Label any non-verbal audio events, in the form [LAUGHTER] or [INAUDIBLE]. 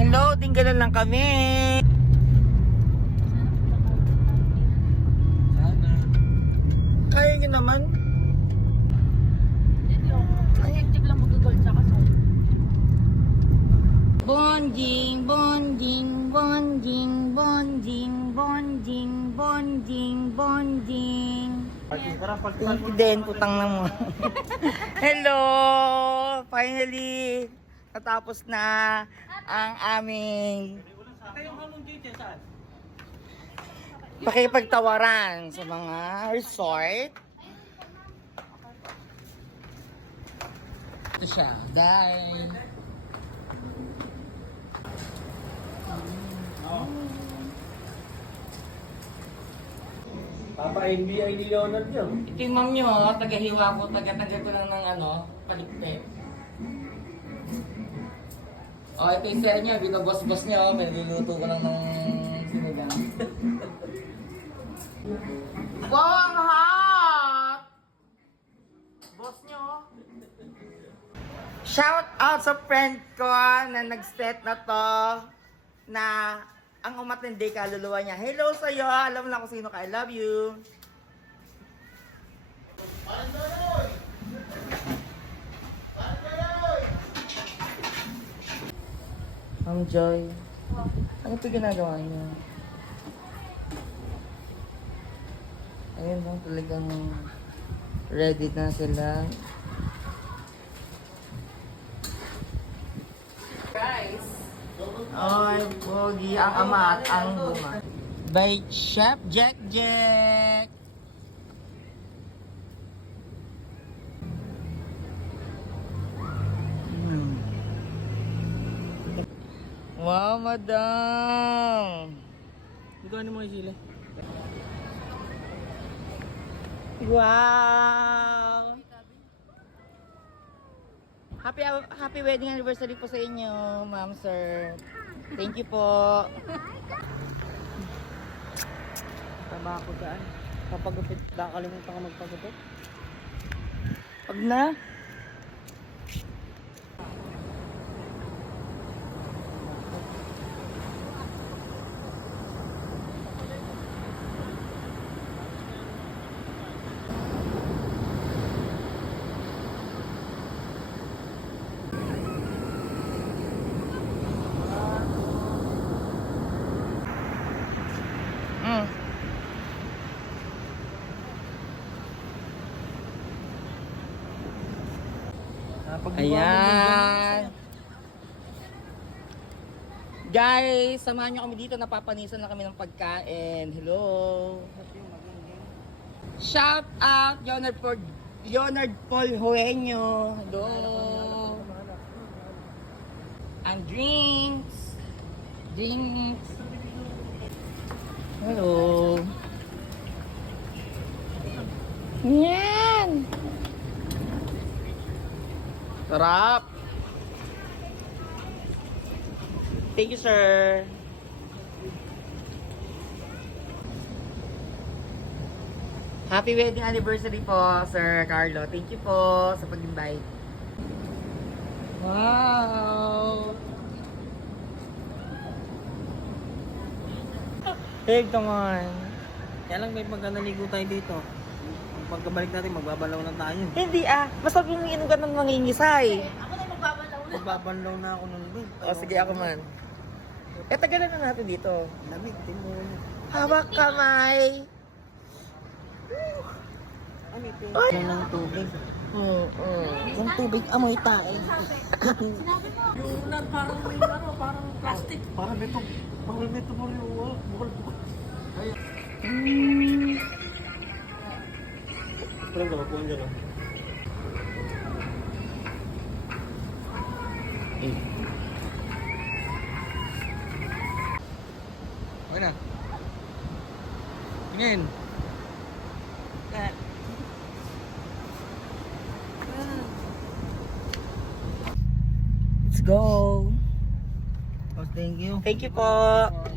Hello, tinggalan lang kami. Sana. Kaya nyo naman. Bonding, bonding, bonding, bonding, bonding, bonding, bonding. Din, putang na mo. [LAUGHS] Hello! Finally, natapos na ang aming pakipagtawaran sa mga resort. Ito siya, dahil Papa NBI ni Leonard yung ma'am nyo, taga-hiwa ko, taga-taga ko lang ng ano, palikpik. O, oh, ito yung sir nyo, binobos-bos nyo, oh, may luluto ko lang ng sinigang. wow, ang hot! Boss nyo, oh. Shout out sa friend ko na nag-set na to na ang umatindi kaluluwa niya. Hello sa'yo, alam mo lang kung sino ka. I love you. Ma'am Joy, ano pa ginagawa niyo? Ayun lang talagang ready na sila. Guys! Ay, pogi ang ama at ang bunga. By Chef Jack Jack! Wow, madam! Mo yung sila? Wow! Happy happy wedding anniversary po sa inyo, ma'am, sir. Thank you po. Tama ako saan? Papagupit, baka kalimutan ka magpagupit. Pag na. Ayan. Guys, samahan nyo kami dito. Napapanisan na kami ng pagkain. Hello. Shout out, Leonard Paul, Leonard Paul Hueño. Hello. And drinks. Drinks. Hello. Sarap. Thank you, sir. Happy wedding anniversary po, Sir Carlo. Thank you po sa pag-invite. Wow! Hey, come on. Kaya lang may pagka naligo tayo dito. Pagkabalik natin, magbabalaw na tayo. Hindi ah, basta umiinom ka ng mangingisay. Ako na magbabalaw na. Magbabanlaw na ako nun doon. O, sige ako man. Eh, tagalan na natin dito. Lamig, timo. Hawak kamay. Ano ito? Ay! Ano ng tubig? Mm, mm. Yung tubig, amoy tayo. Sinabi mo. Yung parang, ano, parang plastic. Para may ito, para may ito mo rin. Bukal, bukal. Ay. Parang gamapuan dyan ah. Okay na. Tingin. Let's go. Oh, thank you. Thank you po.